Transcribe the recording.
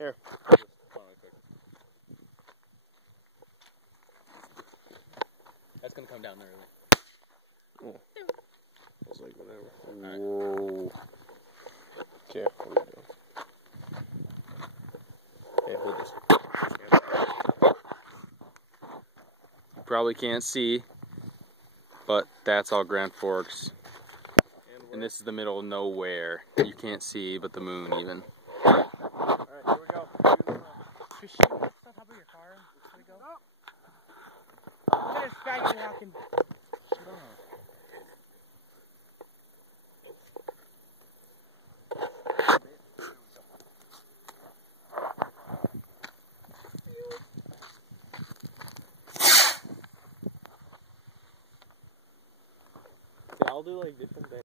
Here. That's gonna come down there early. Oh. It's like whatever. Right. Whoa. Okay, what are you doing? Hey, hold this. You probably can't see, but that's all Grand Forks. And this is the middle of nowhere. You can't see, but the moon even. Alright, here we go. Just shoot on top of your car. Let it go. Look at this faggot walking. Shut up. I'll do like different things.